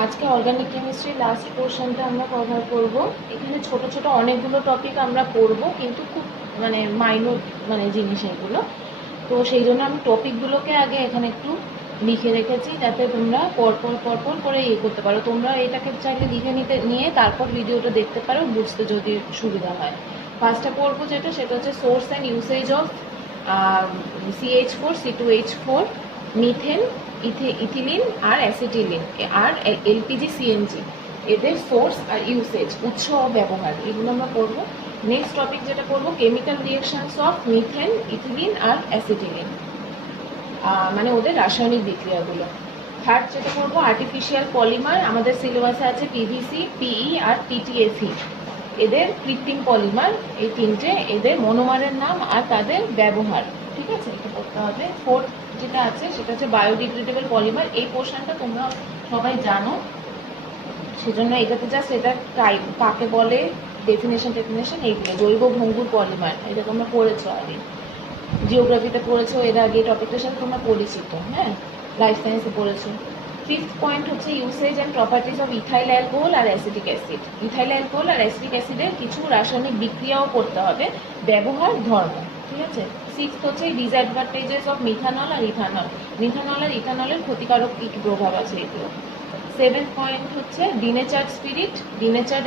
আজকে organic chemistry last পোর্শনটা আমরা কভার করব। এখানে ছোট ছোট অনেকগুলো টপিক আমরা পড়ব, কিন্তু খুব মাইনর জিনিস এগুলো। তো সেই জন্য আমি টপিকগুলোকে আগে এখানে একটু লিখে রেখেছি, যাতে তোমরা পরপর পরপর করে করতে পারো। তোমরা এটাকে চাইলে লিখে নিয়ে তারপর ভিডিওটা দেখতে পারো, বুঝতে যদি সুবিধা হয়। ফার্স্টে পড়বো সেটা হচ্ছে source and usage of CH4 C2H4 methane, ethylene আর অ্যাসিটিলিন আর এলপিজি সিএনজি, এদের সোর্স আর ইউসেজ, উৎস ও ব্যবহার, এগুলো আমরা পড়বো। নেক্সট টপিক যেটা পড়বো, chemical reactions of methane, ethylene আর অ্যাসিটিলিন, ওদের রাসায়নিক বিক্রিয়াগুলো। থার্ড যেটা পড়বো, আর্টিফিশিয়াল পলিমার। আমাদের সিলেবাসে আছে পিভিসি, পিই আর টিটিএফই, এদের কৃত্রিম পলিমার। এই তিনটে, এদের মনোমারের নাম আর তাদের ব্যবহার। ঠিক আছে, এটা পড়তে হবে। ফোর্থ যেটা আছে সেটা হচ্ছে বায়োডিগ্রেডেবল পলিমার। এই পোর্শনটা তোমরা সবাই জানো, সেজন্য এটাতে জাস্ট এটা টাইপ কাকে বলে, ডেফিনেশন এইগুলো। জৈব ভঙ্গুর পলিমার, এটা তোমরা পড়েছো আগে, জিওগ্রাফিতে পড়েছো এর আগে, টপিকটার সাথে তোমরা পরিচিত। হ্যাঁ, লাইফ সায়েন্সে পড়েছো। ফিফথ পয়েন্ট হচ্ছে usage and properties of ethyl alcohol আর অ্যাসিটিক অ্যাসিড। ইথাইল অ্যালকোহল আর অ্যাসিটিক অ্যাসিডের কিছু রাসায়নিক বিক্রিয়াও করতে হবে, ব্যবহার, ধর্ম। ঠিক আছে। সিক্সথ হচ্ছে ডিসঅ্যাডভান্টেজেস অফ মিথানল আর ইথানল। মিথানল আর ইথানলের ক্ষতিকারক কী কী প্রভাব আছে এগুলো। সেভেন্থ পয়েন্ট হচ্ছে denatured spirit, denatured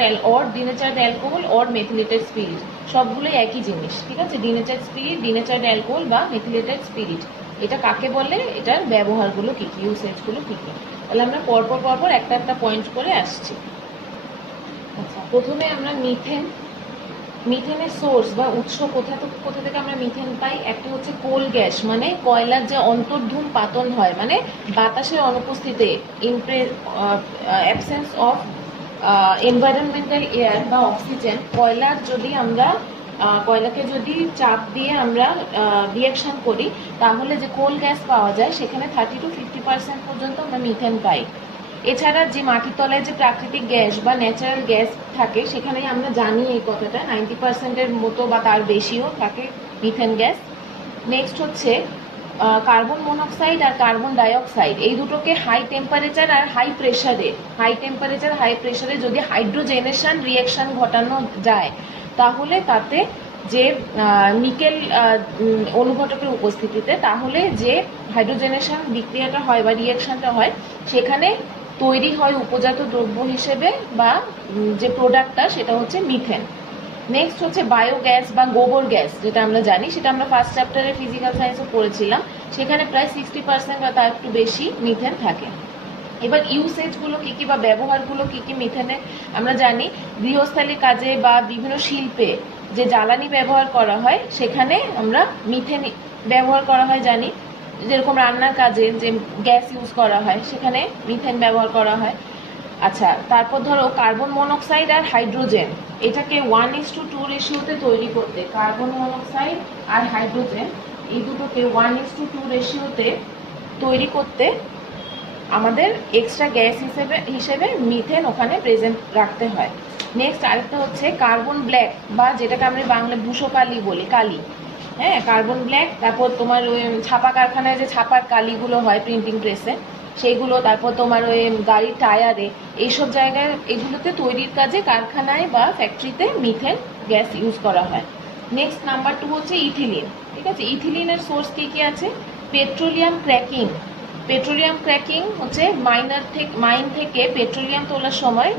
alcohol or methylated spirit. সবগুলোই একই জিনিস। ঠিক আছে, ডিনেচার্ড স্পিরিট, ডিনেচার্ড অ্যালকোহল বা মেথিলেটেড স্পিরিট, এটা কাকে বলে, এটার ব্যবহারগুলো কী কী, ইউসেজগুলো কী কী। তাহলে আমরা পরপর একটা একটা পয়েন্ট করে আসছি। আচ্ছা, প্রথমে আমরা মিথেনের সোর্স বা উৎস কোথা থেকে আমরা মিথেন পাই। একটা হচ্ছে কোল গ্যাস, মানে কয়লার যে অন্তর্ধূম পাতন হয়, বাতাসের অনুপস্থিতিতে, অ্যাবসেন্স অফ এনভায়রনমেন্টাল এয়ার বা অক্সিজেন। কয়লাকে যদি চাপ দিয়ে আমরা রিয়াকশন করি, তাহলে যে কোল গ্যাস পাওয়া যায়, সেখানে 30-50% পর্যন্ত আমরা মিথেন পাই। এছাড়া যে মাটির তলায় যে প্রাকৃতিক গ্যাস বা ন্যাচারাল গ্যাস থাকে, সেখানে আমরা জানি এই কথাটা, 90%-এর মতো বা তার বেশিও থাকে মিথেন গ্যাস। নেক্সট হচ্ছে কার্বন মনোক্সাইড আর কার্বন ডাইঅক্সাইড, এই দুটোকে হাই টেম্পারেচার হাই প্রেশারে যদি হাইড্রোজেনেশন রিয়াকশন ঘটানো যায়, তাহলে তাতে যে নিকেল অনুঘটকের উপস্থিতিতে, তাহলে যে হাইড্রোজেনেশন বিক্রিয়াটা হয় বা রিয়াকশনটা হয়, সেখানে তৈরি হয় উপজাত দ্রব্য হিসেবে বা যে প্রোডাক্টটা, সেটা হচ্ছে মিথেন। নেক্সট হচ্ছে বায়োগ্যাস বা গোবর গ্যাস, যেটা আমরা জানি, সেটা আমরা ফার্স্ট চ্যাপ্টারে ফিজিক্যাল সায়েন্সে পড়েছিলাম। সেখানে প্রায় 60% বা তার একটু বেশি মিথেন থাকে। এবার ইউসেজগুলো কী কী বা ব্যবহারগুলো কী কী মিথেনের, আমরা জানি গৃহস্থালী কাজে বা বিভিন্ন শিল্পে যে জ্বালানি ব্যবহার করা হয়, সেখানে আমরা মিথেন ব্যবহার করা হয় জানি। যেরকম রান্নার কাজে যে গ্যাস ইউজ করা হয়, সেখানে মিথেন ব্যবহার করা হয়। আচ্ছা, তারপর ধরো কার্বন মনোক্সাইড আর হাইড্রোজেন, এটাকে 1:2 রেশিওতে তৈরি করতে, কার্বন মনোক্সাইড আর হাইড্রোজেন এই দুটোকে 1:2 রেশিওতে তৈরি করতে আমাদের এক্সট্রা গ্যাস হিসেবে মিথেন ওখানে প্রেজেন্ট রাখতে হয়। নেক্সট আরেকটা হচ্ছে কার্বন ব্ল্যাক, বা যেটাকে আমরা বাংলা ভূষকালি বলি, কালি। হ্যাঁ, কার্বন ব্ল্যাক। তারপর তোমার ওই ছাপা কারখানায় যে ছাপার কালিগুলো হয় প্রিন্টিং প্রেসে, সেইগুলো। তারপর তোমার ওই গাড়ির টায়ারে, এইসব জায়গায়, এগুলোতে তৈরির কাজে কারখানায় বা ফ্যাক্টরিতে মিথেন গ্যাস ইউজ করা হয়। নেক্সট নাম্বার 2 হচ্ছে ইথিলিন। ঠিক আছে, ইথিলিনের সোর্স কী কী আছে। পেট্রোলিয়াম ক্র্যাকিং হচ্ছে মাইন থেকে পেট্রোলিয়াম তোলার সময়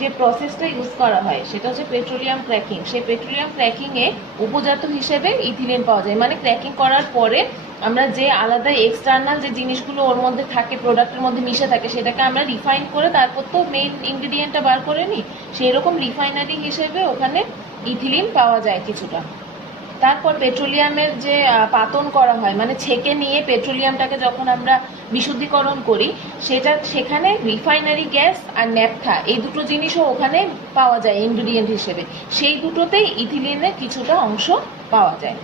যে প্রসেসটা ইউজ করা হয়, সেটা হচ্ছে পেট্রোলিয়াম ক্র্যাকিং। সেই পেট্রোলিয়াম ক্র্যাকিংয়ে উপজাত হিসেবে ইথিলিন পাওয়া যায়। ক্র্যাকিং করার পরে আমরা যে আলাদা এক্সটার্নাল যে জিনিসগুলো ওর মধ্যে থাকে, প্রোডাক্টের মধ্যে মিশে থাকে, সেটাকে আমরা রিফাইন করে তারপর তো মেইন ইনগ্রিডিয়েন্টটা বার করে নিই। সেই রকম রিফাইনারি হিসেবে ওখানে ইথিলিন পাওয়া যায় কিছুটা। তারপর পেট্রোলিয়ামের যে পাতন করা হয়, ছেঁকে নিয়ে পেট্রোলিয়ামটাকে যখন আমরা বিশুদ্ধিকরণ করি, সেখানে রিফাইনারি গ্যাস আর ন্যাপথা, এই দুটো জিনিসও ওখানে পাওয়া যায় ইনগ্রিডিয়েন্ট হিসেবে। সেই দুটোতেই ইথিলিনের কিছুটা অংশ পাওয়া যায়।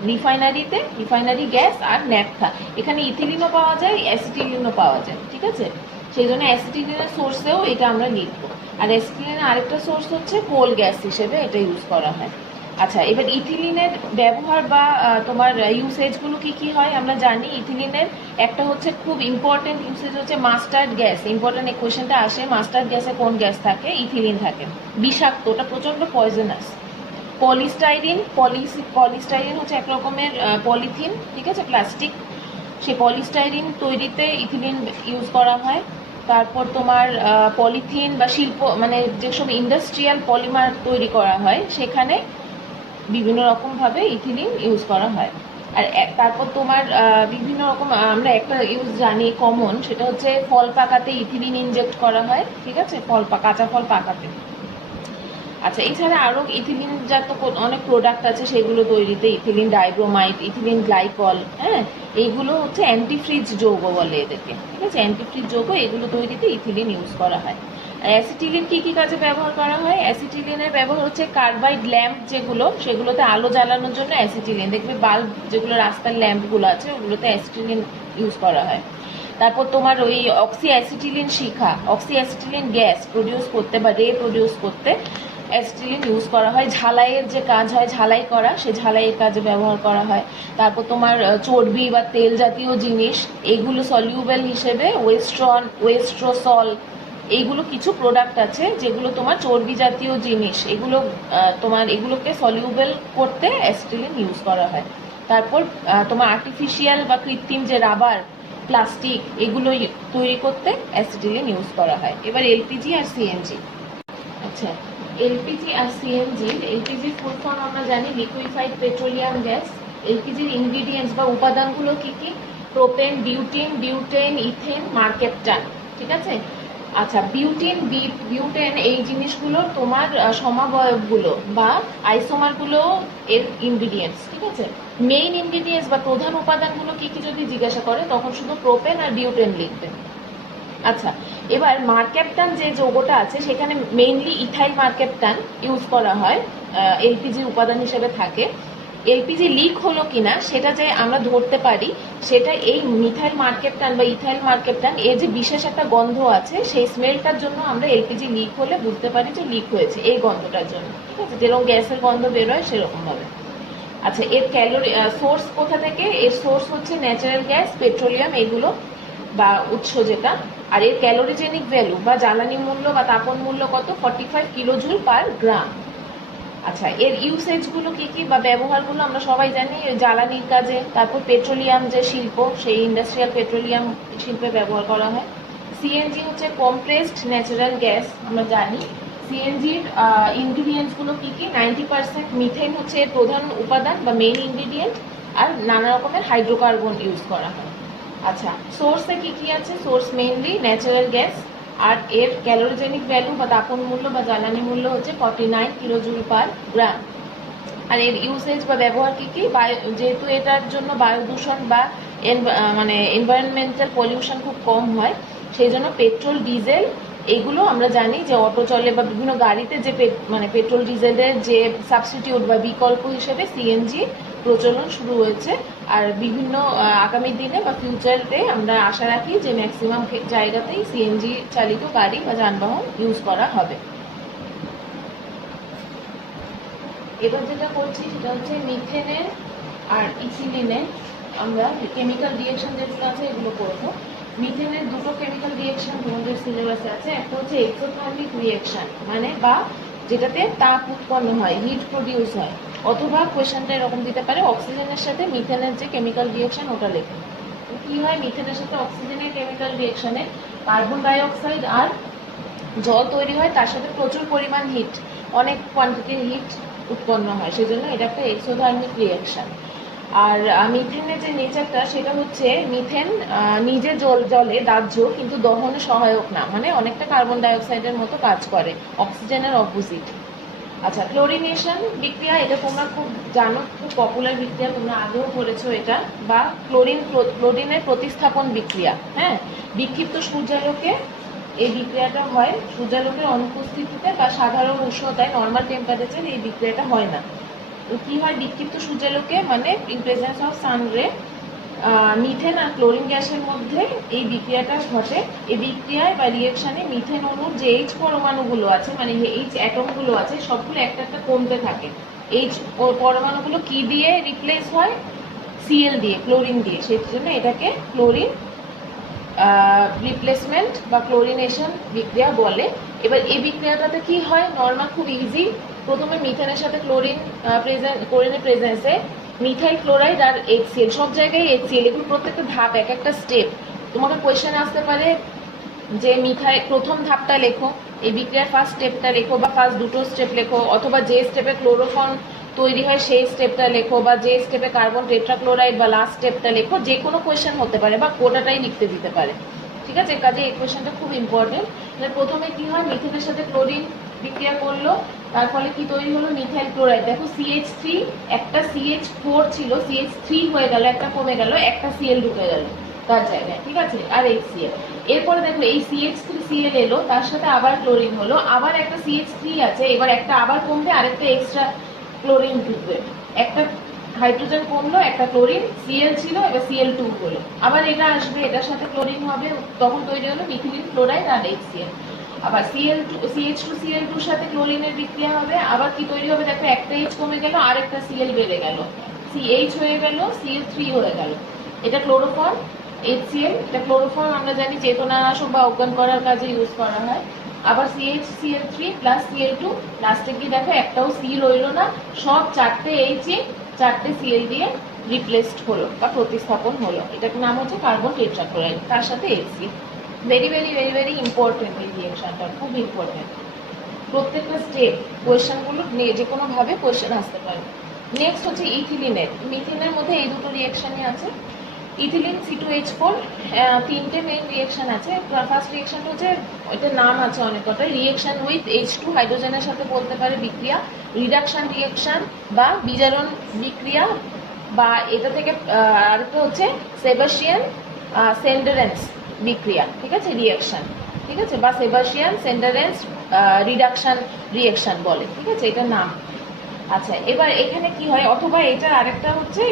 রিফাইনারি গ্যাস আর ন্যাপথা, এখানে ইথিলিনও পাওয়া যায়, অ্যাসিটিলিনও পাওয়া যায়। ঠিক আছে, সেই জন্য অ্যাসিটিলিনের সোর্সেও এটা আমরা লিখবো। আর অ্যাসিটিলিনের আরেকটা সোর্স হচ্ছে কোল গ্যাস হিসেবে এটা ইউজ করা হয়। আচ্ছা, এবার ইথিলিনের ব্যবহার বা তোমার ইউসেজগুলো কি কি হয় আমরা জানি। ইথিলিনের একটা হচ্ছে খুব ইম্পর্টেন্ট ইউসেজ হচ্ছে মাস্টার্ড গ্যাস। ইম্পর্টেন্ট এই কোয়েশ্চেনটা আসে, মাস্টার্ড গ্যাসে কোন গ্যাস থাকে? ইথিলিন থাকে। বিষাক্ত, ওটা প্রচণ্ড পয়জনাস। পলিস্টাইরিন, পলিস্টাইরিন হচ্ছে এক রকমের পলিথিন, ঠিক আছে, প্লাস্টিক। সেই পলিস্টাইরিন তৈরিতে ইথিলিন ইউজ করা হয়। তারপর তোমার পলিথিন বা শিল্প মানে যেসব ইন্ডাস্ট্রিয়াল পলিমার তৈরি করা হয় সেখানে বিভিন্ন রকমভাবে ইথিলিন ইউজ করা হয়। আর তারপর তোমার বিভিন্ন রকম আমরা একটা ইউজ জানি কমন, সেটা হচ্ছে ফল পাকাতে ইথিলিন ইনজেক্ট করা হয়, ঠিক আছে, কাঁচা ফল পাকাতে। আচ্ছা, এছাড়া আরও ইথিলিন জাত অনেক প্রোডাক্ট আছে, সেগুলো তৈরিতে ইথিলিন ডাইব্রোমাইড, ইথিলিন গ্লাইকল, হ্যাঁ, এইগুলো হচ্ছে অ্যান্টিফ্রিজ যৌগ বলে এদেরকে, ঠিক আছে, অ্যান্টিফ্রিজ যৌগ, এগুলো তৈরিতে ইথিলিন ইউজ করা হয়। আর অ্যাসিটিলিন কী কী কাজে ব্যবহার করা হয়? অ্যাসিটিলিনের ব্যবহার হচ্ছে কার্বাইড ল্যাম্প যেগুলো, সেগুলোতে আলো জ্বালানোর জন্য অ্যাসিটিলিন, দেখবে বাল্ব যেগুলো রাস্তার ল্যাম্পগুলো আছে ওগুলোতে অ্যাসিটিলিন ইউজ করা হয়। তারপর তোমার ওই অক্সি অ্যাসিটিলিন শিখা, অক্সি অ্যাসিটিলিন গ্যাস প্রডিউস করতে বা রে প্রডিউস করতে অ্যাসিটিলিন ইউজ করা হয়। ঝালাইয়ের যে কাজ হয়, ঝালাই করা, সে ঝালাইয়ের কাজে ব্যবহার করা হয়। তারপর তোমার চর্বি বা তেল জাতীয় জিনিস, এগুলো সলিউবেল হিসেবে ওয়েস্ট্রন, ওয়েস্ট্রোসল, এইগুলো কিছু প্রোডাক্ট আছে যেগুলো তোমার চর্বি জাতীয় জিনিস, এগুলো তোমার এগুলোকে সলিউবেল করতে অ্যাসিটিলিন ইউজ করা হয়। তারপর তোমার আর্টিফিশিয়াল বা কৃত্রিম যে রাবার, প্লাস্টিক, এগুলো তৈরি করতে অ্যাসিটিলিন ইউজ করা হয়। এবার এলপিজি আর সিএনজি। আচ্ছা, এলপিজি আর সিএনজি, এলপিজির ফুল ফর্ম আমরা জানি লিকুইফাইড পেট্রোলিয়াম গ্যাস। এলপিজির ইনগ্রিডিয়েন্টস বা উপাদানগুলো কি কি? প্রোপেন, বিউটিন, বিউটেন, ইথেন, মার্কেপটান, ঠিক আছে। আচ্ছা, বিউটেন এই জিনিসগুলো তোমার সমাবয়বগুলো বা আইসোমারগুলো এর ইনগ্রিডিয়েন্টস, ঠিক আছে। মেইন ইনগ্রিডিয়েন্টস বা প্রধান উপাদানগুলো কি কি যদি জিজ্ঞাসা করে তখন শুধু প্রোপেন আর বিউটেন লিখবে। আচ্ছা, এবার মার্কেপটান যে যৌগটা আছে সেখানে মেইনলি ইথাইল মার্কেপটান ইউজ করা হয়, এলপিজির উপাদান হিসেবে থাকে। এলপিজি লিক হলো কিনা সেটা যে আমরা ধরতে পারি, সেটা এই মিথাইল মার্কেপটান বা ইথাইল মার্কেপটান এর যে বিশেষ একটা গন্ধ আছে, সেই স্মেলটার জন্য আমরা এলপিজি লিক হলে বুঝতে পারি যে লিক হয়েছে এই গন্ধটার জন্য, ঠিক আছে, যেরকম গ্যাসের গন্ধ বেরোয় সেরকমভাবে। আচ্ছা, এর ক্যালোরি সোর্স কোথা থেকে? এর সোর্স হচ্ছে ন্যাচারাল গ্যাস, পেট্রোলিয়াম, এগুলো বা উৎস যেটা। আর এর ক্যালোরিজেনিক ভ্যালু বা জ্বালানি মূল্য বা তাপন মূল্য কত? 45 কিলোজুল পার গ্রাম। আচ্ছা, এর ইউসেজগুলো কি কি বা ব্যবহারগুলো আমরা সবাই জানি, জ্বালানির কাজে। তারপর পেট্রোলিয়াম যে শিল্প, সেই ইন্ডাস্ট্রিয়াল পেট্রোলিয়াম শিল্পে ব্যবহার করা হয়। সিএনজি হচ্ছে কমপ্রেসড ন্যাচারাল গ্যাস, আমরা জানি। সিএনজির ইনগ্রিডিয়েন্টসগুলো কি কি? 90% মিথেন হচ্ছে এর প্রধান উপাদান বা মেইন ইনগ্রিডিয়েন্ট, আর নানা রকমের হাইড্রোকার্বন ইউজ করা হয়। আচ্ছা, সোর্সে কি কি আছে? সোর্স মেইনলি ন্যাচারাল গ্যাস, আর এর ক্যালোরিজেনিক ভ্যালু বা তাপন মূল্য বা জ্বালানি মূল্য হচ্ছে 49 কিলোজুল পার গ্রাম। আর এর ইউসেজ বা ব্যবহার কি কি? যেহেতু এটার জন্য বায়ু দূষণ বা মানে এনভায়রনমেন্টাল পলিউশন খুব কম হয়, সেই জন্য পেট্রোল, ডিজেল, এগুলো আমরা জানি যে অটো চলে বা বিভিন্ন গাড়িতে যে মানে পেট্রোল ডিজেলের যে সাবস্টিটিউট বা বিকল্প হিসেবে সিএনজি প্রচলন শুরু হয়েছে। আর বিভিন্ন আগামী দিনে বা ফিউচারে আমরা আশা রাখি যে ম্যাক্সিমাম জায়গাতেই সিএনজি চালিত গাড়ি বা যানবাহন ইউজ করা হবে। এবার যেটা করছি সেটা হচ্ছে মিথেনের আর ইথিলিনের আমরা কেমিক্যাল রিয়েকশন যেগুলো আছে এগুলো করবো। মিথেনের দুটো কেমিক্যাল রিয়েকশন তোমাদের সিলেবাসে আছে। একটা হচ্ছে এক্সোথার্মিক রিয়েকশন, মানে বা যেটাতে তাপ উৎপন্ন হয়, হিট প্রডিউস হয়, অথবা কোয়েশনটা এরকম দিতে পারে অক্সিজেনের সাথে মিথেনের যে কেমিক্যাল রিয়েকশন ওটা লেখে। কি হয় মিথেনের সাথে অক্সিজেনের কেমিক্যাল রিয়েকশনে? কার্বন ডাইঅক্সাইড আর জল তৈরি হয়, তার সাথে প্রচুর পরিমাণ হিট, অনেক কোয়ান্টিটির হিট উৎপন্ন হয়, সেজন্য এটা একটা এক্সোথার্মিক রিয়েকশন। আর মিথেনের যে নেচারটা সেটা হচ্ছে মিথেন নিজে জলে দাহ্য কিন্তু দহনে সহায়ক না, মানে অনেকটা কার্বন ডাইঅক্সাইডের মতো কাজ করে, অক্সিজেনের অপোজিট। আচ্ছা, ক্লোরিনেশন বিক্রিয়া, এটা তোমরা খুব জানো, খুব পপুলার বিক্রিয়া, তোমরা আগেও পড়েছো এটা। বা ক্লোরিনের প্রতিস্থাপন বিক্রিয়া, হ্যাঁ, বিক্ষিপ্ত সূর্যালোকে এই বিক্রিয়াটা হয়। সূর্যালোকের অনুপস্থিতিতে বা সাধারণ উষ্ণতায়, নর্মাল টেম্পারেচার, এই বিক্রিয়াটা হয় না। তো কি হয় বিক্ষিপ্ত সূর্যালোকে, মানে in presence of sunray, methane আর ক্লোরিন গ্যাসের মধ্যে এই বিক্রিয়াটা ঘটে। এই বিক্রিয়ায় বা রিয়েকশনে মিথেন অণুর যে এইচ পরমাণুগুলো আছে, মানে এইচ অ্যাটমগুলো আছে, সবগুলো একটা একটা কমতে থাকে। এই পরমাণুগুলো কি দিয়ে রিপ্লেস হয়? সিএল দিয়ে, ক্লোরিন দিয়ে। সেই জন্য এটাকে ক্লোরিন রিপ্লেসমেন্ট বা ক্লোরিনেশন বিক্রিয়া বলে। এবার এই বিক্রিয়াটাতে কি হয়? নর্মাল, খুব ইজি। প্রথমে মিথেনের সাথে ক্লোরিনের প্রেজেন্সে মিথাইল ক্লোরাইড আর HCl, সব জায়গায় HCl, এগুলো প্রত্যেকটা ধাপ, এক একটা স্টেপ। তোমাকে কোয়েশ্চেন আসতে পারে যে প্রথম ধাপটা লেখো, এই বিক্রিয়ার ফার্স্ট স্টেপটা লেখো, বা ফার্স্ট দুটো স্টেপ লেখো, অথবা যে স্টেপে ক্লোরোফর্ম তৈরি হয় সেই স্টেপটা লেখো, বা যে স্টেপে কার্বন টেট্রাক্লোরাইড বা লাস্ট স্টেপটা লেখো। যে কোনো কোয়েশ্চেন হতে পারে, বা কোটাটাই লিখতে দিতে পারে। ঠিক আছে, কাজে এই কোয়েশ্চেনটা খুব ইম্পর্টেন্ট। প্রথমে কি হয়? মিথেনের সাথে ক্লোরিন বিক্রিয়া করলো, তার ফলে কি তৈরি হলো? Methyl chloride. দেখো CH3, একটা CH4 ছিল, CH3 হয়ে গেল, একটা কমে গেল, একটা Cl ঢুকে গেল তার জায়গায়। ঠিক আছে, আর HCl। এরপরে দেখো এই CH3Cl এলো, তার সাথে আবার ক্লোরিন হলো, আবার একটা CH3 আছে, এবার একটা আবার কমবে, আরেকটা এক্সট্রা ক্লোরিন ঢুকবে। একটা হাইড্রোজেন কমলো, একটা ক্লোরিন, Cl ছিল, এবার Cl2 হলো, আবার এটা আসবে, এটার সাথে ক্লোরিন হবে, তখন তৈরি হলো মিথিলিন ক্লোরাইড আর HCl। আবার CH2Cl2 সাথে ক্লোরিনের বিক্রিয়া হবে, আবার কি তৈরি হবে? দেখো একটা H কমে গেল, আর একটা Cl বেড়ে গেল, CH হয়ে গেল, Cl3 হয়ে গেল। এটা ক্লোরোফর্ম, HCl। এটা ক্লোরোফর্ম আমরা জানি চেতনানাশক বা অজ্ঞান করার কাজে ইউজ করা হয়। আবার CH, Cl3 প্লাস Cl2, লাস্টে কি দেখো একটাও C রইল না, সব চারটে H, চারটে Cl দিয়ে রিপ্লেসড হলো বা প্রতিস্থাপন হলো। এটার নাম হচ্ছে কার্বন টেট্রাক্লোরাইড, তার সাথে HCl। Very very very very important এই রিয়েকশনটা, খুব ইম্পর্টেন্ট। প্রত্যেকটা স্টেপ কোয়েশ্চেনগুলো যে কোনোভাবে কোয়েশ্চেন আসতে পারে। নেক্সট হচ্ছে ইথিলিনের। মিথিনের মধ্যে এই দুটো রিয়েকশনই আছে, ইথিলিন C2H4। তিনটে মেইন রিয়েকশন আছে। ফার্স্ট রিয়েকশনটা হচ্ছে, এটার নাম আছে অনেক কটা, রিয়েকশন উইথ H2 হাইড্রোজেনের সাথে বলতে পারে বিক্রিয়া, রিডাকশন রিয়েকশন বা বিজারণ বিক্রিয়া, বা এটা থেকে আরেকটা হচ্ছে সেবাস্টিয়ান সেন্ডারেন্স বিক্রিয়া। ঠিক আছে, রিয়েকশন। ঠিক আছে, বা সেবাস্টিয়ান সেন্ডারেন্স রিডাকশন রিয়েকশন বলে। ঠিক আছে, এটার নাম। আচ্ছা, এবার এখানে কি হয়? অথবা এটা আরেকটা হচ্ছে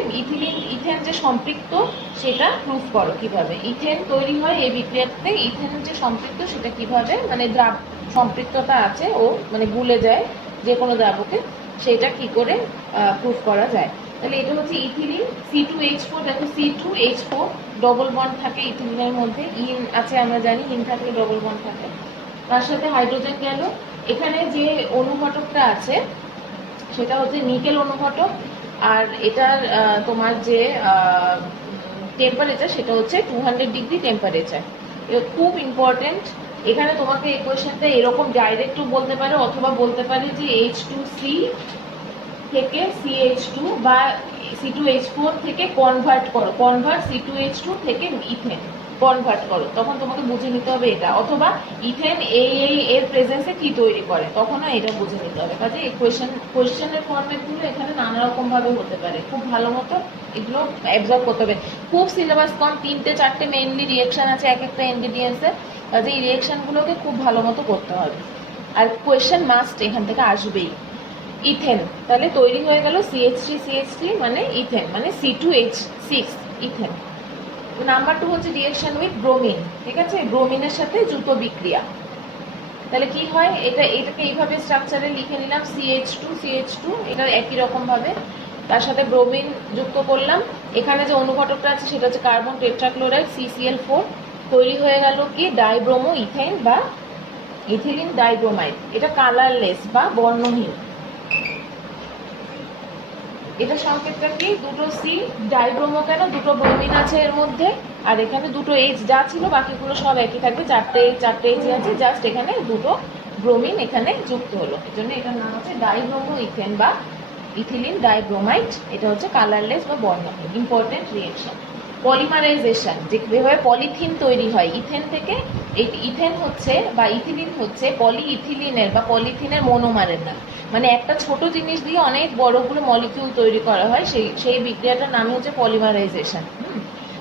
ইথেন যে সম্পৃক্ত, সেটা প্রুফ করো কিভাবে ইথেন তৈরি হয় এই বিক্রিয়াতে। ইথেন যে সম্পৃক্ত সেটা কিভাবে, মানে সম্পৃক্ততা আছে, ও মানে গুলে যায় যে কোনো দ্রাবকে, সেটা কি করে প্রুফ করা যায়। তাহলে এটা হচ্ছে ইথিলিন C2H4। দেখো C2H4 ডবল বন্ড থাকে ইথিলিনের মধ্যে, ইন আছে আমরা জানি, ইন থাকলে ডবল বন্ড থাকে, তার সাথে হাইড্রোজেন গেল। এখানে যে অনুঘটকটা আছে সেটা হচ্ছে নিকেল অনুঘটক, আর এটার তোমার যে টেম্পারেচার সেটা হচ্ছে 200 ডিগ্রি টেম্পারেচার। এটা খুব ইম্পর্টেন্ট। এখানে তোমাকে এই কোয়েশ্চেনটা এরকম ডাইরেক্টও বলতে পারে, অথবা বলতে পারে যে H2C থেকে CH2 বা C2H4 থেকে কনভার্ট করো, কনভার্ট C2H2 থেকে ইথেন কনভার্ট করো, তখন তোমাকে বুঝে নিতে হবে এটা। অথবা ইথেন এর প্রেজেন্সে কি তৈরি করে, তখনও এটা বুঝে নিতে হবে। কাজে এই কোয়েশ্চেনের ফরম্যাটগুলো এখানে নানা রকম ভাবে হতে পারে, খুব ভালো মতো এগুলো অ্যাবজর্ব করতে হবে। খুব সিলেবাস কম, 3-4টে মেইনলি রিয়েকশন আছে এক একটা ইনগ্রিডিয়েন্টসে, কাজে এই রিয়েকশনগুলোকে খুব ভালো মতো করতে হবে। আর কোয়েশ্চেন মাস্ট এখান থেকে আসবেই। ইথেন, তাহলে তৈরি হয়ে গেল CH3 মানে ইথেন, মানে C2H6 ইথেন। নাম্বার 2 হচ্ছে রিয়েকশন উইথ ব্রোমিন। ঠিক আছে, ব্রোমিনের সাথে যুত বিক্রিয়া। তাহলে কি হয়? এটাকে এইভাবে স্ট্রাকচারে লিখে নিলাম, CH2 এটা একই রকম ভাবে, তার সাথে ব্রোমিন যুক্ত করলাম। এখানে যে অনুঘটকটা আছে সেটা হচ্ছে কার্বন টেট্রাক্লোরাইড CCl4, তৈরি হয়ে গেল কি ডাইব্রোমো ইথেন বা ইথিলিন ডাইব্রোমাইড। এটা কালারলেস বা বর্ণহীন। এটা সংকেতটা কি? দুটো সি, ডাইব্রোমো কেন? দুটো ব্রোমিন আছে এর মধ্যে, আর এখানে দুটো এইচ যা ছিল বাকিগুলো সব একই থাকবে, চারটে এইচ আছে, জাস্ট এখানে দুটো ব্রোমিন এখানে যুক্ত হলো, এজন্য এটার নাম হচ্ছে ডাইব্রোমো ইথেন বা ইথিলিন ডাইব্রোমাইড। এটা হচ্ছে কালারলেস বা বর্ণহীন। Important reaction. পলিমারাইজেশন, যেভাবে পলিথিন তৈরি হয় ইথেন থেকে, এই ইথেন হচ্ছে বা ইথিলিন হচ্ছে পলিইথিলিনের বা পলিথিনের মনোমারের নাম। মানে একটা ছোট জিনিস দিয়ে অনেক বড়গুলো মলিকিউল তৈরি করা হয়, সেই বিক্রিয়াটার নাম হচ্ছে পলিমারাইজেশন।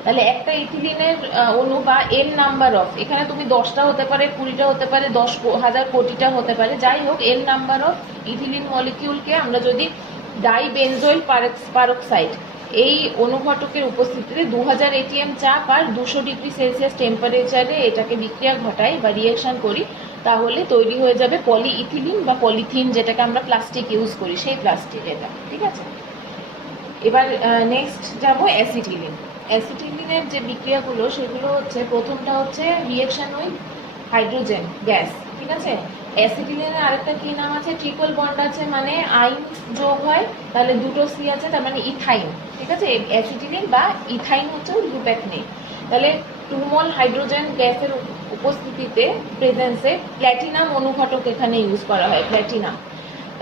তাহলে একটা ইথিলিনের অণু বা এন নাম্বার অফ, এখানে তুমি 10টা হতে পারে, 20টা হতে পারে, 10,000 কোটিটা হতে পারে, যাই হোক এন নাম্বার অফ ইথিলিন মলিকিউলকে আমরা যদি ডাইবেনজোইল পারক্সাইড এই অনুঘটকের উপস্থিতিতে 2000 ATM চাপ আর 200 ডিগ্রি সেলসিয়াস টেম্পারেচারে এটাকে বিক্রিয়া ঘটাই বা রিয়েকশন করি, তাহলে তৈরি হয়ে যাবে পলিইথিলিন বা পলিথিন, যেটাকে আমরা প্লাস্টিক ইউজ করি সেই প্লাস্টিক এটা। ঠিক আছে, এবার নেক্সট যাব অ্যাসিটিলিন। অ্যাসিটিলিনের যে বিক্রিয়াগুলো সেগুলো হচ্ছে, প্রথমটা হচ্ছে রিয়েকশন উইথ হাইড্রোজেন গ্যাস। ঠিক আছে, অ্যাসিটিলিনের আরেকটা কি নাম আছে, ট্রিপল বন্ড আছে, মানে আইন যোগ হয়, তাহলে দুটো সি আছে, তার মানে ইথাইন। ঠিক আছে, অ্যাসিটিলিন বা ইথাইন হচ্ছে গ্রুপ নেই। তাহলে 2 মোল হাইড্রোজেন গ্যাসের উপস্থিতিতে, প্রেজেন্সে, প্ল্যাটিনাম অনুঘটক এখানে ইউজ করা হয়, প্ল্যাটিনাম।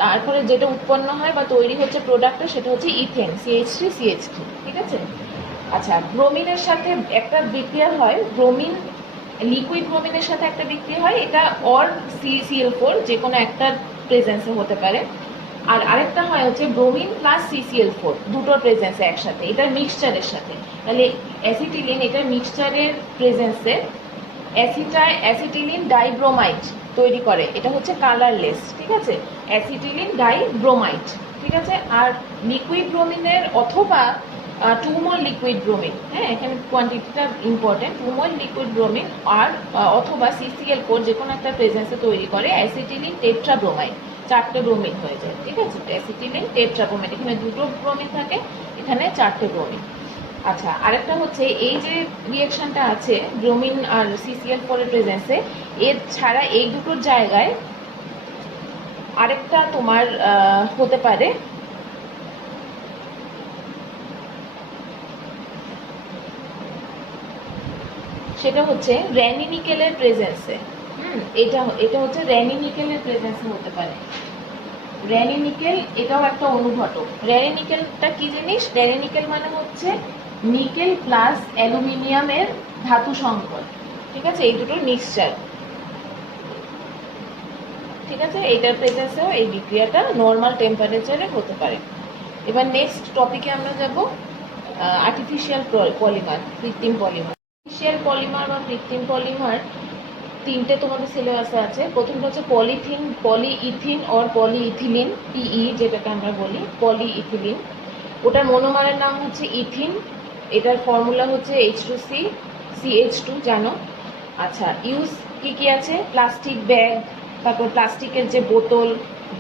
তারপরে যেটা উৎপন্ন হয় বা তৈরি হচ্ছে প্রোডাক্টটা, সেটা হচ্ছে ইথেন, CH3CH3। ঠিক আছে, আচ্ছা, ব্রোমিনের সাথে একটা বিক্রিয়া হয়, ব্রোমিন লিকুইড ব্রোমিনের সাথে একটা বিক্রিয়া হয়, এটা অর CCl4 যে কোনো একটা প্রেজেন্সে হতে পারে। আর আরেকটা হয় হচ্ছে ব্রোমিন প্লাস CCl4 দুটোর প্রেজেন্সে একসাথে, এটা মিক্সচারের সাথে। তাহলে অ্যাসিটিলিন এটার মিক্সচারের প্রেজেন্সে অ্যাসিটিলিন ডাইব্রোমাইড তৈরি করে, এটা হচ্ছে কালারলেস। ঠিক আছে, অ্যাসিটিলিন ডাইব্রোমাইড। ঠিক আছে, আর লিকুইড ব্রোমিনের অথবা 2 মোল লিকুইড ব্রোমিন, হ্যাঁ এখানে কোয়ান্টিটিটা ইম্পর্টেন্ট, 2 মোল লিকুইড ব্রোমিন আর অথবা CCl4 যে কোনো একটা প্রেজেন্সে তৈরি করে অ্যাসিটিলিন টেট্রাব্রোমাইড, 4টে ব্রোমিন হয়ে যায়। ঠিক আছে, অ্যাসিটিলিন টেট্রাব্রোমাইড, এখানে 2টো ব্রোমিন থাকে, এখানে 4টে ব্রোমিন। আচ্ছা, আরেকটা হচ্ছে এই যে রিয়েকশনটা আছে ব্রোমিন আর CCl4 এর প্রেজেন্সে, এর ছাড়া এই দুটোর জায়গায় আরেকটা তোমার হতে পারে, সেটা হচ্ছে র্যানিনিকেলের প্রেজেন্সে। এটা হচ্ছে র্যানিনিকেলের প্রেজেন্সে হতে পারে। র্যানিনিকেল এটাও একটা অনুঘটক। র্যানিনিকেলটা কি জিনিস, র্যানিনিকেল মানে হচ্ছে নিকেল প্লাস অ্যালুমিনিয়ামের ধাতু সংকর। ঠিক আছে, এই দুটোর মিক্সচার। ঠিক আছে, এইটার প্রেজেন্সেও এই বিক্রিয়াটা নর্মাল টেম্পারেচারে হতে পারে। এবার নেক্সট টপিকে আমরা যাব আর্টিফিশিয়াল পলিমার, কৃত্রিম পলিমার। আর্টিফিশিয়াল পলিমার বা কৃত্রিম পলিমার তিনটে তোমাদের সিলেবাসে আছে। প্রথমটা হচ্ছে পলিথিন, পলিইথিন অর পলিইথিলিন, PE যেটাকে আমরা বলি, পলিইথিলিন। ওটার মনোমারের নাম হচ্ছে ইথিন, এটার ফর্মুলা হচ্ছে H2C CH2, জানো। আচ্ছা, ইউজ কি কি আছে, প্লাস্টিক ব্যাগ, তারপর প্লাস্টিকের যে বোতল,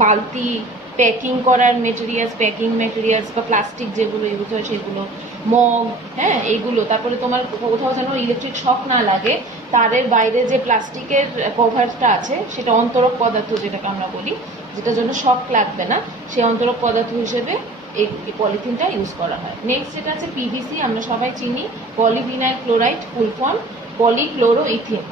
বালতি, প্যাকিং করার মেটেরিয়ালস বা প্লাস্টিক যেগুলো ইউজ হয় সেগুলো, মগ, হ্যাঁ এইগুলো। তারপরে তোমার কোথাও যেন ইলেকট্রিক শক না লাগে, তারের বাইরে যে প্লাস্টিকের কভারটা আছে সেটা অন্তরক পদার্থ যেটাকে আমরা বলি, যেটার জন্য শক লাগবে না, সেই অন্তরক পদার্থ হিসেবে এই পলিথিনটা ইউজ করা হয়। নেক্সট যেটা আছে PVC, আমরা সবাই চিনি, পলিভিনাইল ক্লোরাইড, ফুল ফর্ম পলিক্লোরোইথিন,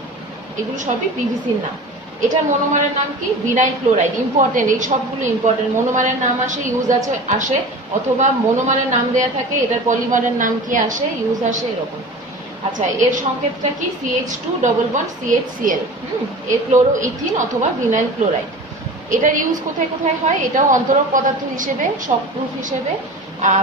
এগুলো সবই PVCর নাম। এটার মনোমারের নাম কি, ভিনাইল ক্লোরাইড। ইম্পর্টেন্ট, এই সবগুলো ইম্পর্টেন্ট, মনোমারের নাম আসে, ইউজ আসে, অথবা মনোমারের নাম দেয়া থাকে, এটার পলিমারের নাম কি আসে, ইউজ আসে, এরকম। আচ্ছা, এর সংকেতটা কি, CH2 ডবল বন্ড CHCl, এর ক্লোরোইথিন অথবা ভিনাইল ক্লোরাইড। এটার ইউজ কোথায় কোথায় হয়, এটাও অন্তরক পদার্থ হিসেবে, শকপ্রুফ হিসেবে,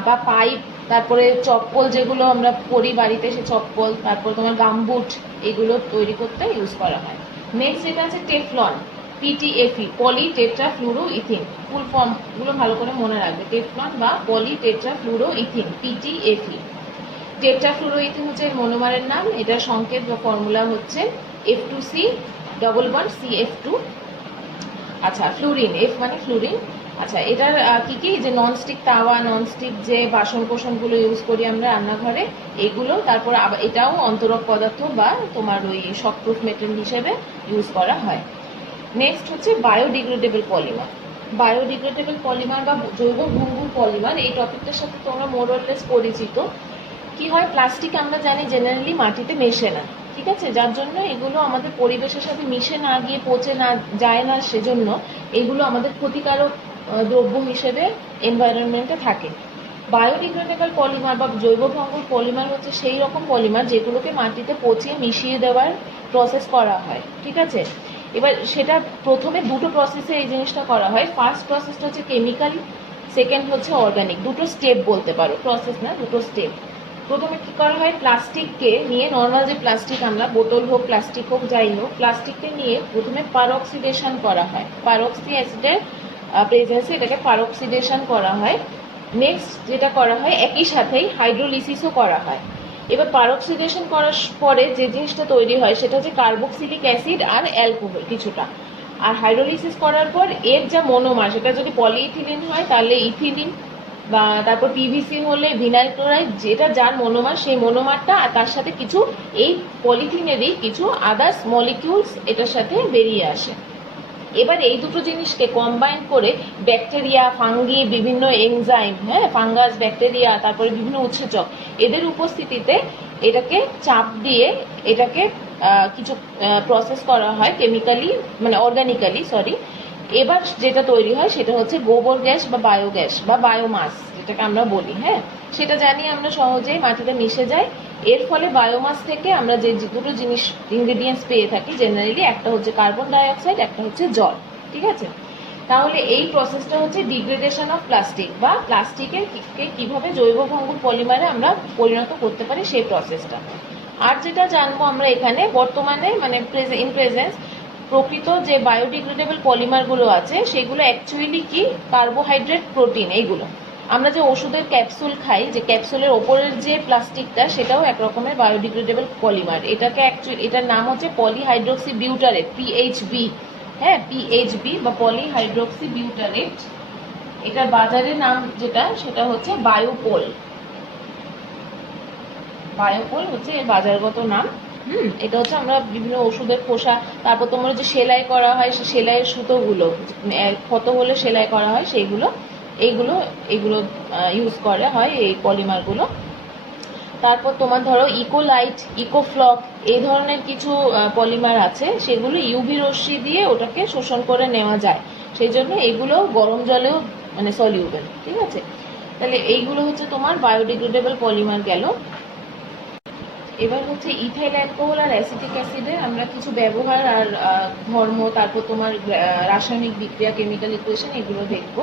বা পাইপ, তারপরে চপ্পল যেগুলো আমরা পরি বাড়িতে, সে চপ্পল, তারপর তোমার গামবুট, এগুলো তৈরি করতে ইউজ করা হয়। নেক্সট যেটা আছে টেফলন, PTFE, পলি টেট্রাফ্লুরোইথিন, ফুল ফর্মগুলো ভালো করে মনে রাখবে, টেফলন বা পলি টেট্রাফ্লুরোইথিন, PTFE। টেট্রাফ্লুরোইথিন হচ্ছে এর মনোমারের নাম, এটার সংকেত বা ফর্মুলা হচ্ছে F2C ডবল বন্ড CF2। আচ্ছা, ফ্লুরিন, F মানে ফ্লুরিন। আচ্ছা, এটার কি কি, যে ননস্টিক তাওয়া, ননস্টিক যে বাসন কোসনগুলো ইউজ করি আমরা রান্নাঘরে, এগুলো, তারপর আবার এটাও অন্তরক পদার্থ বা তোমার ওই শকপ্রুফ মেটেরিয়াল হিসেবে ইউজ করা হয়। নেক্সট হচ্ছে বায়োডিগ্রেডেবল পলিমার। বায়োডিগ্রেডেবল পলিমার বা জৈব ভঙ্গুর পলিমার, এই টপিকটার সাথে তোমরা মোরলেস পরিচিত। কি হয়, প্লাস্টিক আমরা জানি জেনারেলি মাটিতে মেশে না, ঠিক আছে, যার জন্য এগুলো আমাদের পরিবেশের সাথে মিশে না গিয়ে পচে না যায় না, সেজন্য এগুলো আমাদের ক্ষতিকারক দ্রব্য হিসেবে এনভায়রনমেন্টে থাকে। বায়োডিগ্রেডেবল পলিমার বা জৈব ভঙ্গুর পলিমার হচ্ছে সেই রকম পলিমার যেগুলোকে মাটিতে পচিয়ে মিশিয়ে দেওয়ার প্রসেস করা হয়। ঠিক আছে, এবার সেটা প্রথমে দুটো প্রসেসে এই জিনিসটা করা হয়। ফার্স্ট প্রসেসটা হচ্ছে কেমিক্যাল, সেকেন্ড হচ্ছে অর্গানিক। দুটো স্টেপ বলতে পারো, প্রসেস না, দুটো স্টেপ। প্রথমে কী করা হয়, প্লাস্টিককে নিয়ে, নর্মাল যে প্লাস্টিক আমরা, বোতল হোক প্লাস্টিক হোক যাই হোক, প্লাস্টিককে নিয়ে প্রথমে পারঅক্সিডেশন করা হয়, পারঅক্সি অ্যাসিডের প্রেজেন্সে এটাকে পারঅক্সিডেশন করা হয়। নেক্সট যেটা করা হয়, একই সাথেই হাইড্রোলিসিসও করা হয়। এবার পারক্সিডেশন করার পরে যে জিনিসটা তৈরি হয় সেটা হচ্ছে কার্বক্সিলিক অ্যাসিড আর অ্যালকোহল কিছুটা। আর হাইড্রোলিসিস করার পর এর যা মনোমার, সেটা যদি পলিইথিলিন হয় তাহলে ইথিলিন, বা তারপর পিভিসি হলে ভিনাইল ক্লোরাইড, যেটা যার মনোমার সেই মনোমারটা, আর তার সাথে কিছু এই পলিথিনেরই কিছু আদার্স মলিকিউলস এটার সাথে বেরিয়ে আসে। এবার এই দুটো জিনিসকে কম্বাইন করে ব্যাকটেরিয়া, ফাঙ্গি, বিভিন্ন এনজাইম, হ্যাঁ, ফাঙ্গাস, ব্যাকটেরিয়া, তারপরে বিভিন্ন উৎসেচক, এদের উপস্থিতিতে এটাকে চাপ দিয়ে এটাকে কিছু প্রসেস করা হয় কেমিক্যালি, মানে অর্গানিক্যালি, সরি। এবার যেটা তৈরি হয় সেটা হচ্ছে গোবর গ্যাস বা বায়োগ্যাস বা বায়োমাস, যেটাকে আমরা বলি, হ্যাঁ, সেটা জানি আমরা সহজেই মাটিতে মিশে যায়। এর ফলে বায়োমাস থেকে আমরা যে দুটো জিনিস ইনগ্রেডিয়েন্টস পেয়ে থাকি জেনারেলি, একটা হচ্ছে কার্বন ডাই অক্সাইড, একটা হচ্ছে জল, ঠিক আছে। তাহলে এই প্রসেসটা হচ্ছে ডিগ্রেডেশন অফ প্লাস্টিক, বা প্লাস্টিকের কিভাবে জৈব ভঙ্গুর পলিমারে আমরা পরিণত করতে পারি সেই প্রসেসটা। আর যেটা জানবো আমরা এখানে বর্তমানে, মানে ইন প্রেজেন্স, প্রকৃত যে বায়োডিগ্রেডেবল পলিমারগুলো আছে সেগুলো অ্যাকচুয়ালি কি, কার্বোহাইড্রেট, প্রোটিন, এইগুলো। আমরা যে ওষুধের ক্যাপসুল খাই, যে ক্যাপসুলের ওপরের যে প্লাস্টিকটা, সেটাও এক রকমের বায়োডিগ্রেডেবল পলিমার। এটাকে অ্যাকচুয়ালি, এটার নাম হচ্ছে পলিহাইড্রোক্সি বিউটারেট, পিএইচবি, হ্যাঁ, পিএইচবি বা পলিহাইড্রোক্সি বিউটারেট। এটার বাজারের নাম যেটা, সেটা হচ্ছে বায়োপোল। বায়োপোল হচ্ছে এর বাজারগত নাম। এটা হচ্ছে আমরা বিভিন্ন ওষুধের খোসা, তারপর তোমার যে সেলাই করা হয়, সে সেলাইয়ের সুতোগুলো কত হলে সেলাই করা হয় সেইগুলো, এইগুলো এগুলো ইউজ করা হয় এই পলিমারগুলো। তারপর তোমার ধরো ইকোলাইট, ইকোফ্লক, এই ধরনের কিছু পলিমার আছে, সেগুলো ইউভি রশ্মি দিয়ে ওটাকে শোষণ করে নেওয়া যায়, সেই জন্য এগুলো গরম জলেও মানে সলিউবেল, ঠিক আছে। তাহলে এইগুলো হচ্ছে তোমার বায়োডিগ্রেডেবল পলিমার গেল। এবার হচ্ছে ইথাইল অ্যালকোহল আর অ্যাসিটিক অ্যাসিডের আমরা কিছু ব্যবহার আর ধর্ম, তারপর তোমার রাসায়নিক বিক্রিয়া, কেমিক্যাল ইকুয়েশন, এগুলো দেখবো।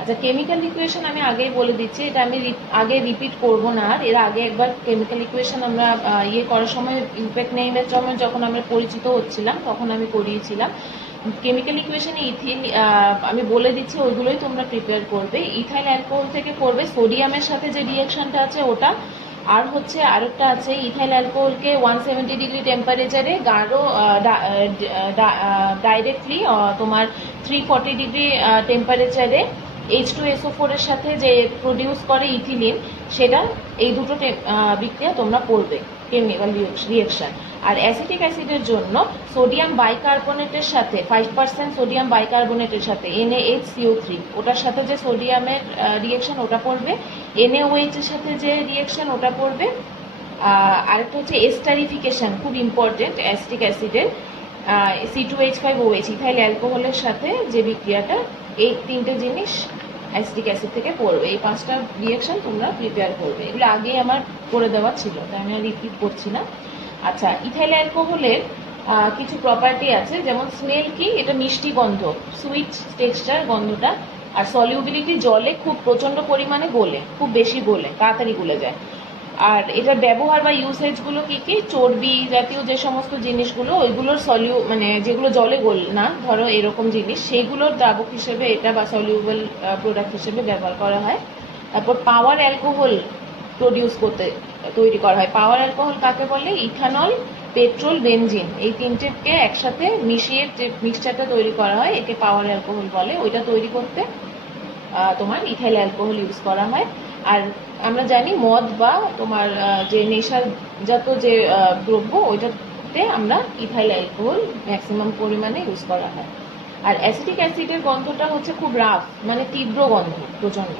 আচ্ছা, কেমিক্যাল ইকুয়েশন আমি আগেই বলে দিচ্ছি, এটা আমি আগে রিপিট করব না। আর এর আগে একবার কেমিক্যাল ইকুয়েশন আমরা ইয়ে করার সময়, ইম্প্যাক্ট নেইমের সময় যখন আমরা পরিচিত হচ্ছিলাম তখন আমি করিয়েছিলাম। কেমিক্যাল ইকুয়েশনে আমি বলে দিচ্ছি, ওইগুলোই তোমরা প্রিপেয়ার করবে। ইথাইল অ্যালকোহল থেকে করবে সোডিয়ামের সাথে যে রিয়াকশনটা আছে ওটা, আর হচ্ছে আরেকটা আছে ইথাইল অ্যালকোহলকে 170 ডিগ্রি টেম্পারেচারে গাঢ় ডাইরেক্টলি তোমার 340 ডিগ্রি টেম্পারেচারে H2SO4 এর সাথে যে প্রডিউস করে ইথিলিন, সেটা, এই দুটো বিক্রিয়া তোমরা করবে, কেমিক্যাল রিয়াকশন। আর অ্যাসিটিক অ্যাসিডের জন্য সোডিয়াম বাইকার্বনেটের সাথে 5% সোডিয়াম বাইকার্বনেটের সাথে NaHCO3, ওটার সাথে যে সোডিয়ামের রিয়াকশন ওটা পড়বে, NaOH এর সাথে যে রিয়াকশন ওটা পড়বে। আরেকটা হচ্ছে এস্টারিফিকেশন, খুব ইম্পর্টেন্ট অ্যাসিটিক অ্যাসিডের, C2H5OH ইথাইল অ্যালকোহলের সাথে যে বিক্রিয়াটা, এই তিনটে জিনিস অ্যাসিটিক অ্যাসিড থেকে পড়বে। এই 5টা রিয়াকশন তোমরা প্রিপেয়ার করবে, এগুলো আগেই আমার করে দেওয়া ছিল, তাই আমি আর রিপিট করছি না। আচ্ছা, ইথাইল অ্যালকোহলের কিছু প্রপার্টি আছে, যেমন স্মেল কি, এটা মিষ্টি গন্ধ, সুইট টেক্সচার গন্ধটা। আর সলিউবিলিটি, জলে খুব প্রচণ্ড পরিমাণে গোলে, খুব বেশি গোলে, তাড়াতাড়ি গলে যায়। আর এটার ব্যবহার বা ইউসেজগুলো কি কি, চর্বি জাতীয় যে সমস্ত জিনিসগুলো, ওইগুলোর মানে যেগুলো জলে গোল না, ধরো এরকম জিনিস, সেইগুলোর দ্রাবক হিসেবে এটা বা সলিউবল প্রোডাক্ট হিসেবে ব্যবহার করা হয়। তারপর পাওয়ার অ্যালকোহল প্রডিউস করতে তৈরি করা হয়। পাওয়ার অ্যালকোহল কাকে বলে, ইথানল, পেট্রোল, বেনজিন, এই তিনটেকে একসাথে মিশিয়ে যে মিক্সচারটা তৈরি করা হয়, একে পাওয়ার অ্যালকোহল বলে। ওইটা তৈরি করতে তোমার ইথাইল অ্যালকোহল ইউজ করা হয়। আর আমরা জানি মদ বা তোমার যে নেশাজাত যে দ্রব্য, ওইটাতে আমরা ইথাইল অ্যালকোহল ম্যাক্সিমাম পরিমাণে ইউজ করা হয়। আর অ্যাসিটিক অ্যাসিডের গন্ধটা হচ্ছে খুব রাফ, মানে তীব্র গন্ধ, প্রচণ্ড।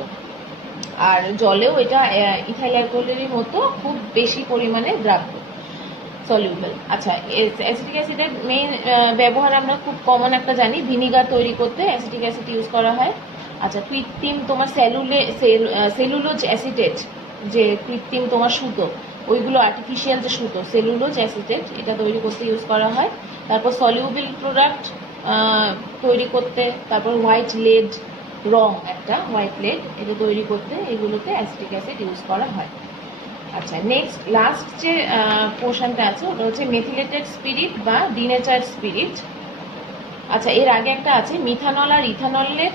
আর জলেও এটা ইথাইল অ্যালকোহলেরই মতো খুব বেশি পরিমাণে দ্রাব্য, সলিউবল। আচ্ছা, অ্যাসিটিক অ্যাসিডের মেইন ব্যবহার আমরা খুব কমন একটা জানি, ভিনিগার তৈরি করতে অ্যাসিটিক অ্যাসিড ইউজ করা হয়। আচ্ছা, কৃত্রিম তোমার সেলুলোজ অ্যাসিটেট, যে কৃত্রিম তোমার সুতো, ওইগুলো আর্টিফিশিয়াল যে সুতো, সেলুলোজ অ্যাসিটেট, এটা তৈরি করতে ইউজ করা হয়। তারপর সলিউবল প্রোডাক্ট তৈরি করতে, তারপর হোয়াইট লেড, রং একটা হোয়াইট লেড, এটা তৈরি করতে এগুলোতে অ্যাসিটিক অ্যাসিড ইউজ করা হয়। আচ্ছা, নেক্সট লাস্ট যে পোর্শনটা আছে ওটা হচ্ছে মেথিলেটেড স্পিরিট বা ডিনেচার্ড স্পিরিট। আচ্ছা, এর আগে একটা আছে মিথানল আর ইথানলের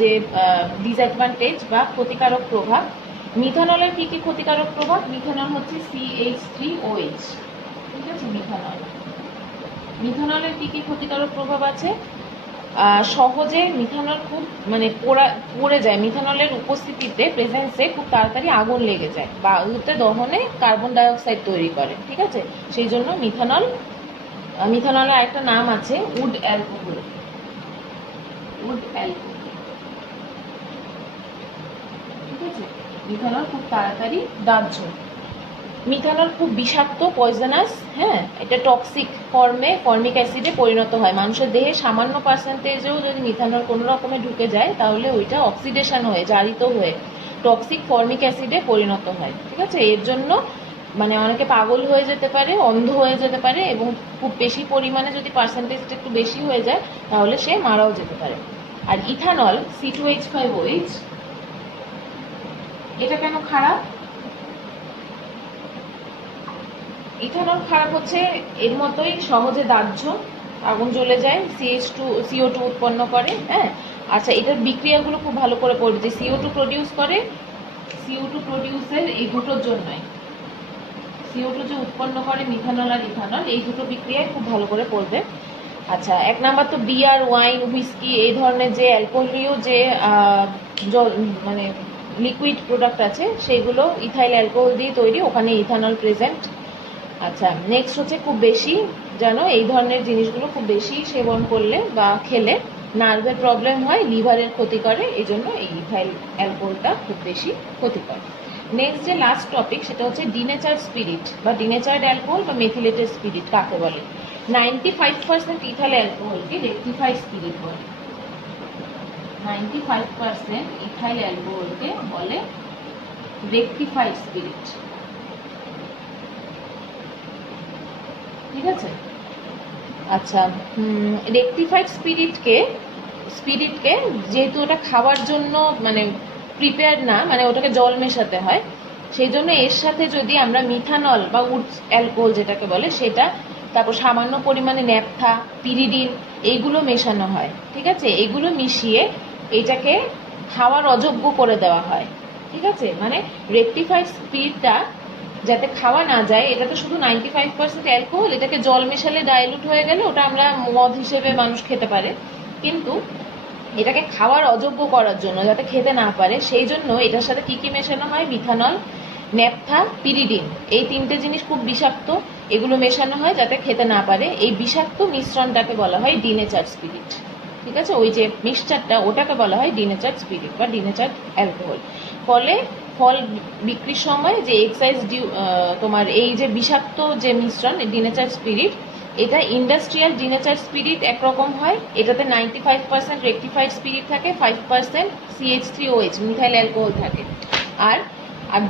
যে ডিসঅ্যাডভান্টেজ বা ক্ষতিকারক প্রভাব। মিথানলের কি কি ক্ষতিকারক প্রভাব? মিথানল হচ্ছে CH3OH, ঠিক আছে। মিথানলের কি কি ক্ষতিকারক প্রভাব আছে? সহজে মিথানল খুব মানে পড়ে যায়, মিথানলের উপস্থিতিতে প্রেজেন্সে খুব তাড়াতাড়ি আগুন লেগে যায় বা ওতে দহনে কার্বন ডাই অক্সাইড তৈরি করে, ঠিক আছে। সেই জন্য মিথানলের একটা নাম আছে উড অ্যালকোহল। ঠিক আছে। মিথানল খুব তাড়াতাড়ি দাহ্য। মিথানল খুব বিষাক্ত, পয়জনাস, হ্যাঁ। এটা টক্সিক ফর্মে ফর্মিক অ্যাসিডে পরিণত হয়। মানুষের দেহে সামান্য পার্সেন্টেজেও যদি মিথানল কোনো রকমে ঢুকে যায় তাহলে ওইটা অক্সিডেশন হয়ে জারিত হয়ে টক্সিক ফর্মিক অ্যাসিডে পরিণত হয়, ঠিক আছে। এর জন্য মানে অনেকে পাগল হয়ে যেতে পারে, অন্ধ হয়ে যেতে পারে, এবং খুব বেশি পরিমাণে যদি পার্সেন্টেজটা একটু বেশি হয়ে যায় তাহলে সে মারাও যেতে পারে। আর ইথানল C2H5OH, এটা কেন খারাপ? ইথানল খারাপ হচ্ছে এর মতোই সহজে দাহ্য, আগুন জ্বলে যায়, CO2 উৎপন্ন করে, হ্যাঁ। আচ্ছা, এটার বিক্রিয়াগুলো খুব ভালো করে পড়বে যে CO2 প্রডিউস করে। CO2 প্রডিউসের এই দুটোর জন্যই, CO2 যে উৎপন্ন করে মিথানল আর ইথানল, এই দুটো বিক্রিয়ায় খুব ভালো করে পড়বে। আচ্ছা, এক নাম্বার তো বিয়ার, ওয়াইন, হুইস্কি এই ধরনের যে অ্যালকোহলীয় যে মানে লিকুইড প্রোডাক্ট আছে সেগুলো ইথাইল অ্যালকোহল দিয়ে তৈরি, ওখানে ইথানল প্রেজেন্ট। আচ্ছা, নেক্সট হচ্ছে খুব বেশি যেন এই ধরনের জিনিসগুলো খুব বেশি সেবন করলে বা খেলে নার্ভের প্রবলেম হয়, লিভারের ক্ষতি করে, এই জন্য এই ইথাইল অ্যালকোহলটা খুব বেশি ক্ষতিকর। নেক্সট যে লাস্ট টপিক সেটা হচ্ছে ডিনেচার্ড স্পিরিট বা ডিনেচার্ড অ্যালকোহল বা মেথিলেটেড স্পিরিট কাকে বলে। 95% ইথাইল অ্যালকোহলকে রেকটিফাইড স্পিরিট বলে। 95% ইথাইল অ্যালকোহলকে বলে রেকটিফাইড স্পিরিট, ঠিক আছে। আচ্ছা, রেকটিফাইড স্পিরিটকে যেহেতু ওটা খাওয়ার জন্য মানে প্রিপেয়ার না, মানে ওটাকে জল মেশাতে হয়, সেই জন্য এর সাথে যদি আমরা মিথানল বা উড অ্যালকোহল যেটাকে বলে সেটা, তারপর সামান্য পরিমাণে ন্যাপথা, পিরিডিন এইগুলো মেশানো হয়, ঠিক আছে। এগুলো মিশিয়ে এটাকে খাওয়ার অযোগ্য করে দেওয়া হয়, ঠিক আছে। মানে রেকটিফাইড স্পিরিটটা যাতে খাওয়া না যায়, এটা তো শুধু 95% অ্যালকোহল, এটাকে জল মেশালে ডাইলুট হয়ে গেলে ওটা আমরা মদ হিসেবে মানুষ খেতে পারে, কিন্তু এটাকে খাওয়ার অযোগ্য করার জন্য যাতে খেতে না পারে সেই জন্য এটার সাথে কি কি মেশানো হয়? মিথানল, ন্যাপথা, পিরিডিন, এই তিনটে জিনিস খুব বিষাক্ত, এগুলো মেশানো হয় যাতে খেতে না পারে। এই বিষাক্ত মিশ্রণটাকে বলা হয় ডিনেচার্ড স্পিরিট, ঠিক আছে। ওই যে মিক্সচারটা ওটাকে বলা হয় ডিনেচার্ড স্পিরিট বা ডিনেচার্ড অ্যালকোহল। ফল বিক্রির সময় যে এক্সাইজ তোমার এই যে বিষাক্ত যে মিশ্রণ ডিনেচার্ড স্পিরিট, এটা ইন্ডাস্ট্রিয়াল ডিনেচার্ড স্পিরিট একরকম হয়, এটাতে 95% রেকটিফাইড স্পিরিট থাকে, 5% CH3OH মিথাইল অ্যালকোহল থাকে। আর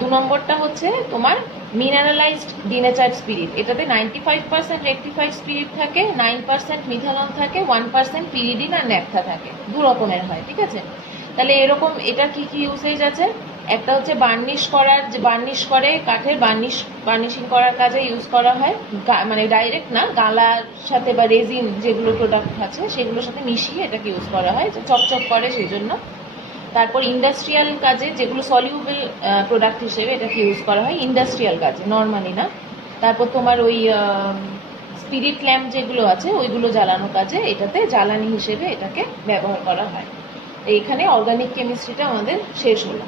2 নম্বরটা হচ্ছে তোমার মিনারেলাইজড ডিনেচার্ড স্পিরিট, এটাতে 95% রেকটিফাইড স্পিরিট থাকে, 9% মিথানল থাকে, 1% পিরিডিন আর ন্যাপথা থাকে। 2 রকমের হয়, ঠিক আছে। তাহলে এরকম এটা কি কি ইউসেজ আছে? একটা হচ্ছে বার্নিশ করার, যে বার্নিশ করে কাঠের বার্নিশিং করার কাজে ইউজ করা হয়, মানে ডাইরেক্ট না, গালার সাথে বা রেজিন যেগুলো প্রোডাক্ট আছে সেগুলোর সাথে মিশিয়ে এটাকে ইউজ করা হয়, চকচক করে সেই জন্য। তারপর ইন্ডাস্ট্রিয়াল কাজে যেগুলো সলিউবল প্রোডাক্ট হিসেবে এটাকে ইউজ করা হয় ইন্ডাস্ট্রিয়াল কাজে, নর্মালি না। তারপর তোমার ওই স্পিরিট ল্যাম্প যেগুলো আছে ওইগুলো জ্বালানো কাজে এটাতে জ্বালানি হিসেবে এটাকে ব্যবহার করা হয়। এখানে অর্গানিক কেমিস্ট্রিটা আমাদের শেষ হলো।